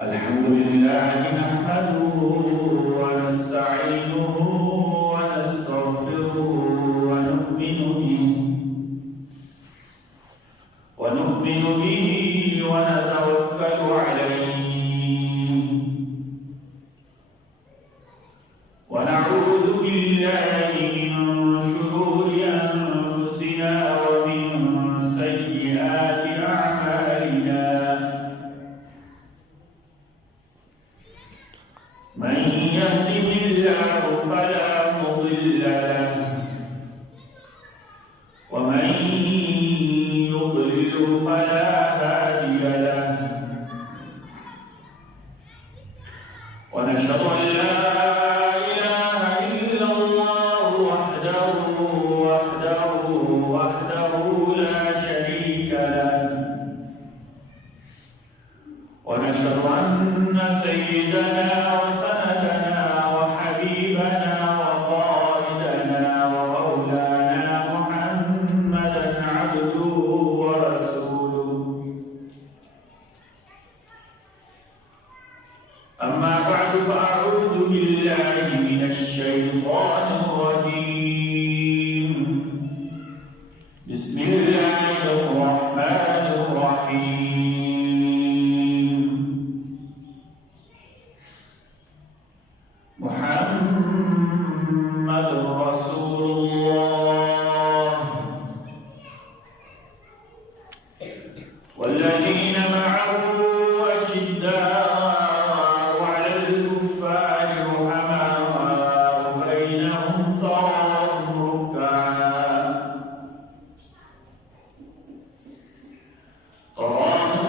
الحمد لله نحمده ونستعينه ونستغفره ونؤمن به ونتوكل عليه ونعوذ بالله من شرور أنفسنا ومن سيئات أعمالنا من يهده الله فلا مضل له ومن يضلل فلا هادي له ونشهد أن لا إله إلا الله وحده لا شريك له ونشهد أن سيدنا وسندنا وحبيبنا وقائدنا ومولانا محمدا عبده ورسوله أما بعد فأعوذ بالله من الشيطان الرجيم بسم الله الرحمن الرحيم محمد رسول الله والذين معه أشداء على الكفار رحماء بينهم تراهم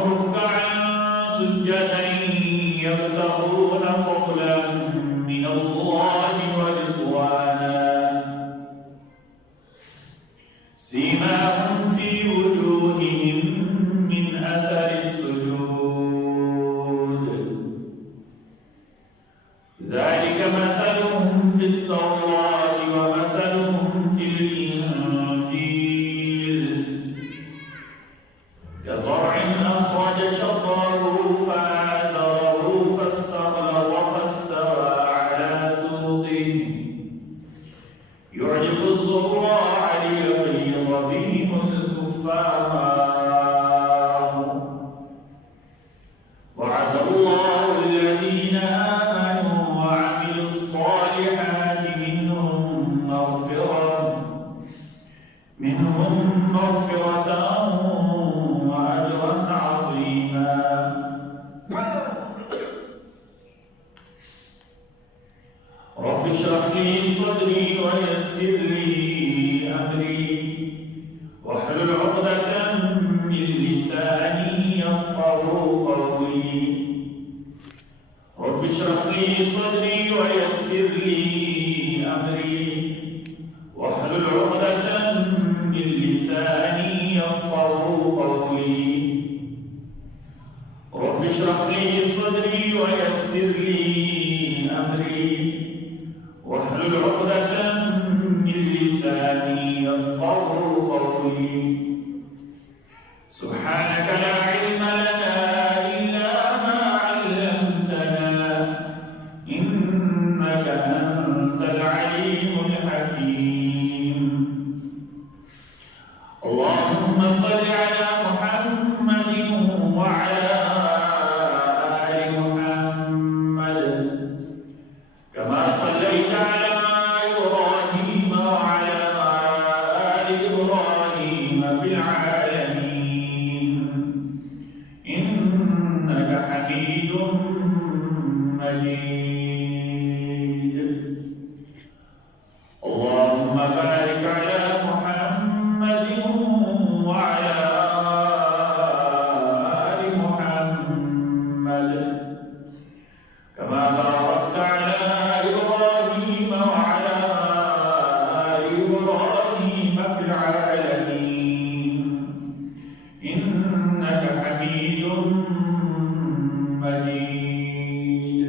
ركعا سجدا يبتغون فضلا من الله ورضوانا سيماهم في وجوههم من أثر السجود ذلك مثلهم في التوراة ومثلهم في الإنجيل كزرع أخرج شطأه فآزره فاستغلظ فاستوى على سوقه يعجب الزراع ليغيظ بهم الكفار وعد الله الذين آمنوا وعملوا الصالحات منهم مغفرة وأجرا عظيما رب اشرح لي صدري ويسر لي أمري واحلل عقدة من لساني يفقهوا قولي رب اشرح لي صدري ويسر لي أمري واحلل عقدة من لساني يفقهوا قولي رب اشرح لي صدري ويسر لي أمري واحلل عقدة من لساني يفقهوا قولي سبحانك لا علم لنا إلا ما علمتنا إنك أنت العليم الحكيم اللهم صل على محمد وعلى آل محمد كما صليت على إبراهيم وعلى آل إبراهيم في العالمين إنك حميد مجيد اللهم بارك على محمد وعلى آل محمد كما باركت على إبراهيم وعلى آل إبراهيم في العالمين إنك حميد مجيد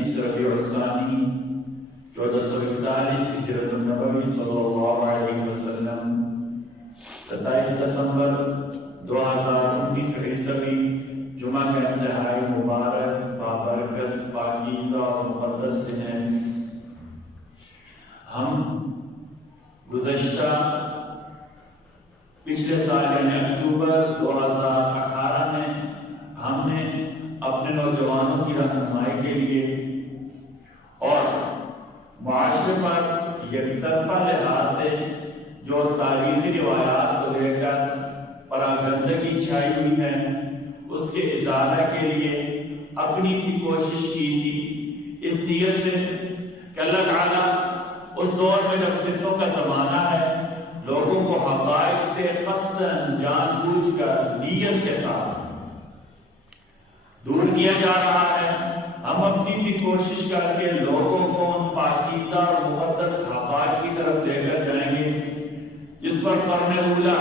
20 ربیع الثانی 1441 ہجرت النبوی صلی اللہ علیہ وسلم، 27 دسمبر 2019 عیسوی جمعہ کا انتہائی مبارک، بابرکت، پاکیزہ اور مقدس دن ہے۔ ہم گزشتہ پچھلے سال یعنی اکتوبر 2018 میں ہم نے اپنے نوجوانوں کی رہنمائی کے لیے اور معاشرے پر یک طرفہ لحاظ سے جو تاریخی روایات کو لے کر پراگندگی چھائی ہوئی ہے اس کے ازالہ کے لیے اپنی سی کوشش کی تھی، اس نیت سے کہ اللہ تعالیٰ اس دور میں جب فتنوں کا زمانہ ہے، لوگوں کو حقائق سے قصداً جان بوجھ کر نیت کے ساتھ دور کیا جا رہا ہے، ہم اپنی سی کوشش کر کے لوگوں کو ان پاکیزہ اور مقدس حقائق کی طرف لے کر جائیں گے جس پر قرن اولا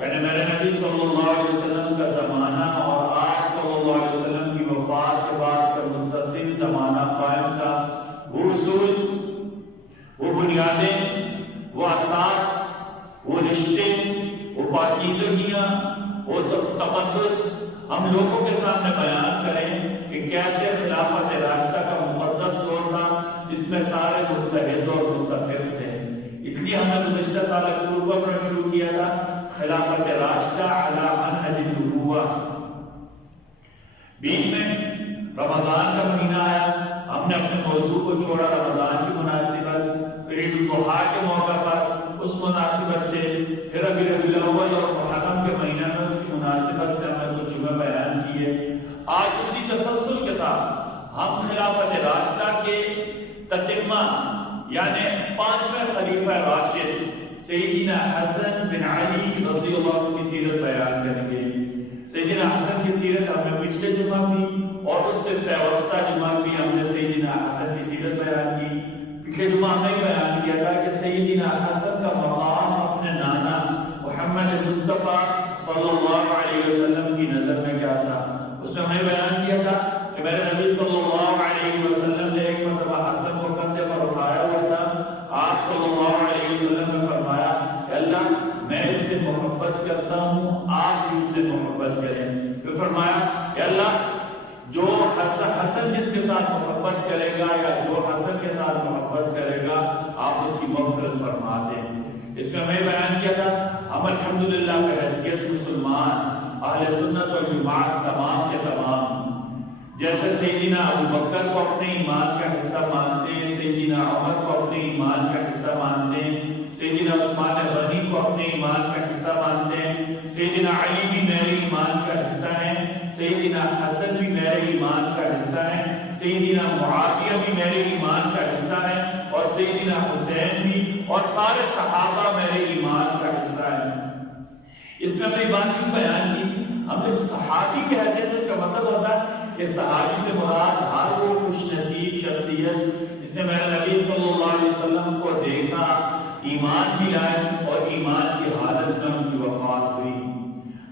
یعنی میرے نبی صلی اللہ علیہ وسلم کا زمانہ اور آج صلی اللہ علیہ وسلم کی وفات کے بعد کا متصل زمانہ قائم تھا۔ وہ اصول، وہ بنیادیں، وہ اساس، وہ رشتے، وہ پاکیزگیاں، وہ تقدس ہم لوگوں کے سامنے بیان کریں کہ کیسے خلافت راشدہ کا مقدس دور تھا جس میں سارے متحد اور متفق تھے۔ اس لیے ہم نے گزشتہ سال اکتوبر میں شروع کیا تھا خلافت راشدہ علی منہج النبوہ۔ بیچ میں رمضان کا مہینہ آیا، ہم نے اپنے موضوع کو چھوڑا رمضان کی مناسبت، پھر عید الاضحیٰ کے موقع پر اس مناسبت سے، پھر ابھی ربیع الاول اور محرم کے مہینہ میں اس کی مناسبت سے ہم نے کچھ جمعے بیان کیے۔ آج اسی تسلسل کے ساتھ ہم خلافت راشدہ کے تتمہ یعنی 5ویں خلیفہ راشد سیدنا حسن بن علی رضی اللہ عنہ کی سیرت بیان کریں گے۔ سیدنا حسن کی سیرت ہم نے پچھلے جمعہ بھی اور اس سے پیوستہ جمعہ بھی ہم نے سیدنا حسن کی سیرت بیان کی۔ پچھلے جمعہ ہم نے بیان کیا تھا کہ سیدنا حسن کا مقام اپنے نانا محمد مصطفیٰ صلی اللہ علیہ وسلم کی نظر میں کیا تھا۔ اس میں ہم نے بیان کیا تھا کہ میرے نبی صلی اللہ علیہ وسلم نے ایک مرتبہ حسن کو کندھے پر اٹھایا ہوا تھا۔ آپ صلی اللہ علیہ وسلم نے فرمایا کہ اللہ میں اس سے محبت کرتا ہوں، آپ بھی اس سے محبت کریں۔ پھر فرمایا کہ اللہ جو حسن جس کے ساتھ محبت کرے گا یا جو حسن کے ساتھ محبت کرے گا آپ اس کی مغفرت فرما دیں۔ اس میں ہمیں بیان کیا تھا ہم الحمدللہ بحیثیت مسلمان اہل سنت والجماعت تمام کے تمام جیسے سیدنا ابو بکر کو اپنے ایمان کا حصہ مانتے ہیں، سیدنا عمر کو اپنے ایمان کا حصہ مانتے ہیں، سیدنا عثمان غنی کو اپنے ایمان کا حصہ مانتے ہیں، سیدنا علی بھی میرے ایمان کا حصہ ہیں، سیدنا حسن بھی میرے ایمان کا حصہ ہیں، سیدنا معاویہ بھی میرے ایمان کا حصہ ہیں، اور سیدنا حسین بھی، اور سارے صحابہ میرے ایمان کا حصہ ہیں۔ اس میں اپنی بات بھی بیان کی تھی، ہم جب صحابی کہتے ہیں تو اس کا مطلب ہوتا ہے کہ صحابی سے مراد ہر وہ خوش نصیب شخصیت جس نے میرے نبی صلی اللہ علیہ وسلم کو دیکھا، ایمان بھی لائے اور ایمان کی حالت میں ان کی وفات ہوئی،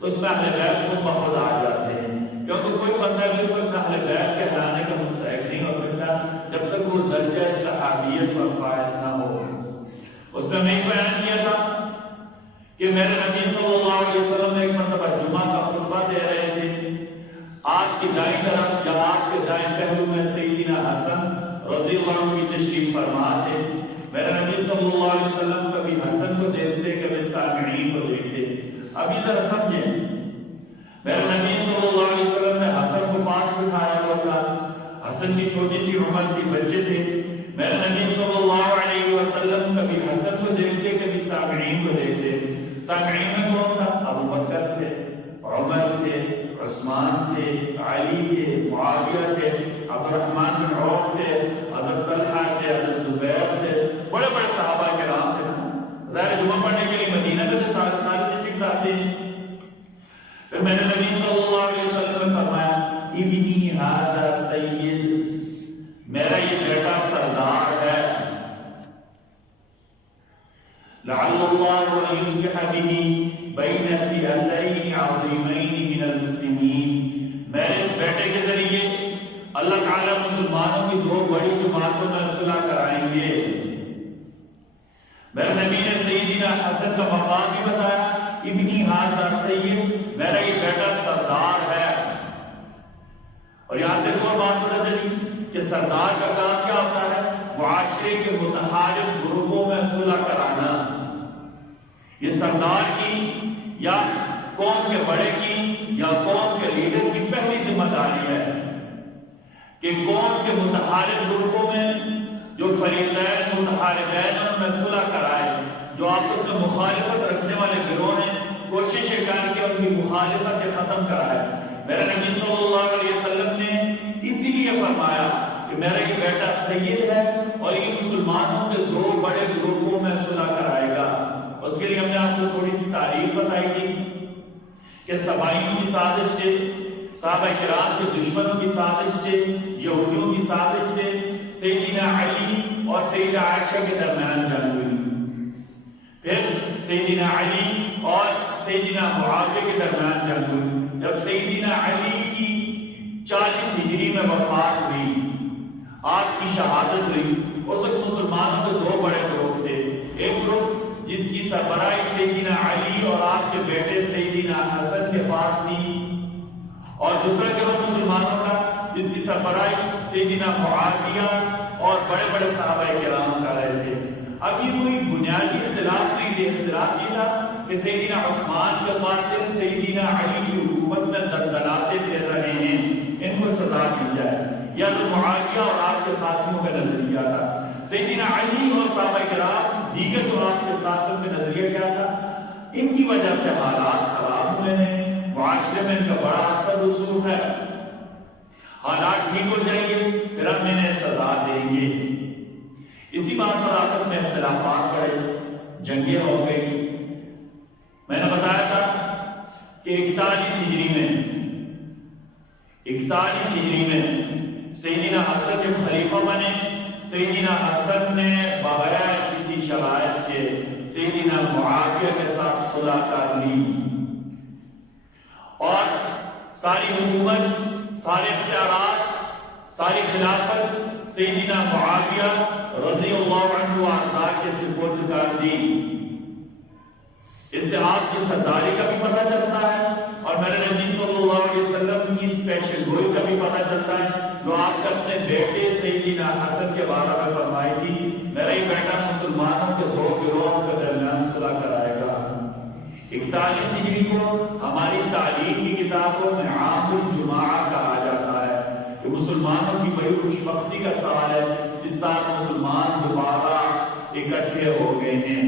تو اس میں اہل بیت خود بخود آ جاتے ہیں، کیونکہ کوئی بندہ بھی اس وقت اہل بیت کہلانے کا مستحق نہیں ہو سکتا جب تک وہ درجہ صحابیت پر فائز نہ ہو۔ اس میں میں بیان کیا تھا کہ میرے نبی صلی اللہ علیہ وسلم ایک مرتبہ جمعہ کا خطبہ دے رہے تھے، آپ کی دائیں طرف یا آپ کے دائیں پہلو میں سیدنا حسن رضی اللہ عنہ کی تشریف فرما تھے۔ میرے نبی صلی اللہ علیہ وسلم کبھی حسن کو دیکھتے کبھی سامعین کو دیکھتے۔ ابھی ذرا سمجھیں، میرے نبی صلی اللہ علیہ وسلم نے حسن کو پاس بٹھایا ہوا تھا، حسن کی چھوٹی سی عمر کی بچے تھے۔ میرے نبی صلی اللہ علیہ وسلم کبھی حسن کو دیکھتے کبھی سامعین کو دیکھتے۔ سامعین میں کون تھا؟ ابو بکر تھے، عمر تھے، عثمان تھے، علی تھے، معاویہ تھے، عبد الرحمن بن عوف تھے، حضرت طلحہ تھے، حضرت زبیر تھے، بڑے بڑے صحابہ کرام تھے۔ ظاہر جمعہ پڑھنے کے لیے مدینہ میں سارے تشریف لاتے ہیں۔ پھر میرے نبی صلی اللہ علیہ وسلم نے فرمایا ابنی ھذا سید، میرا یہ بیٹا سردار ہے، لعل اللہ ان یصلح به بین فئتین عظیمین من المسلمین، میں اس بیٹے کے ذریعے اللہ تعالیٰ مسلمانوں کی دو بڑی جماعتوں میں صلح کرائیں گے۔ میرے نبی نے سیدنا حسن کا مقام بھی بتایا، ابنی ھذا سید، میرا یہ بیٹا سردار ہے۔ اور یہاں سے کوئی بات پتہ چلی کہ سردار کا کام کیا ہوتا ہے؟ معاشرے کے متحارب گروپوں میں صلح کرانا۔ یہ سردار کی یا قوم کے بڑے کی یا قوم کے لیڈر کی پہلی ذمہ داری ہے کہ قوم کے متحارب گروپوں میں جو فریقین متحاربین ان میں صلح کرائے، جو آپس میں مخالفت رکھنے والے گروہ ہیں، کوشش کر کے ان کی مخالفت ختم کرائے۔ میرے نبی صلی اللہ علیہ وسلم نے اسی لیے فرمایا کہ میرا یہ بیٹا سید ہے اور یہ مسلمانوں کے دو بڑے گروپوں میں صلح کرائے گا۔ اس کے لیے ہم نے آپ کو تھوڑی سی تاریخ بتائی تھی کہ سبائیوں کی سازش سے، صحابہ کرام کے دشمنوں کی سازش سے، یہودیوں کی سازش سے سیدنا علی اور سیدہ عائشہ کے درمیان جنگ ہوئی۔ پھر سیدنا علی اور سیدنا معاویہ کے درمیان جنگ ہوئی۔ جب سیدنا علی کی 40 ہجری میں وفات ہوئی، آپ کی شہادت ہوئی، اس وقت مسلمانوں کے دو بڑے گروپ تھے۔ ایک گروپ جس کی سربراہی سیدنا علی اور آپ کے بیٹے سیدنا حسن کے پاس تھی، اور دوسرا گروہ مسلمانوں کا جس کی سربراہی سیدنا معاویہ اور بڑے بڑے صحابہ کرام کر رہے تھے۔ اب یہ کوئی بنیادی اختلاف نہیں تھے، اختلاف یہ تھا کہ سیدنا عثمان کے قاتل سیدنا علی کی حکومت میں دندناتے پھر رہے ہیں، ان کو سزا دی جائے، یا تو معاویہ اور آپ کے ساتھیوں کا نظریہ تھا۔ سیدنا علی اور صحابہ کرام دیگر جو آپ کے ساتھیوں کا نظریہ کیا تھا؟ ان کی وجہ سے حالات خراب ہوئے ہیں، معاشرے میں ان کا بڑا اثر رسوخ ہے، حالات ٹھیک ہو جائیں گے پھر ہم انہیں سزا دیں گے۔ اسی بات پر آپس میں اختلافات کرے، جنگیں ہو گئی۔ میں نے بتایا تھا کہ 41 ہجری میں سیدنا حسن جب خلیفہ بنے، سیدنا حسن نے بغیر کسی شرائط کے سیدنا معاویہ کے ساتھ صلح کر لی، اور ساری حکومت، سارے اختیارات، ساری خلافت سیدنا معاویہ رضی اللہ عنہ وارضاہ کے سپرد کر دی۔ اس سے آپ کی سرداری کا بھی پتہ چلتا ہے، اور میرے نبی صلی اللہ علیہ وسلم کی اس پیشن گوئی کا بھی پتہ چلتا ہے جو آپ نے اپنے بیٹے سیدنا حسن کے بارے میں فرمائی تھی، میرا یہ بیٹا مسلمانوں کے دو گروہوں کے درمیان صلح کرائے گا۔ 41 ہجری کو ہماری تعلیم کی کتابوں میں عام الجمعہ کہا جاتا ہے کہ مسلمانوں کی بڑی خوش بختی کا سوال ہے جس سال مسلمان دوبارہ اکٹھے ہو گئے ہیں۔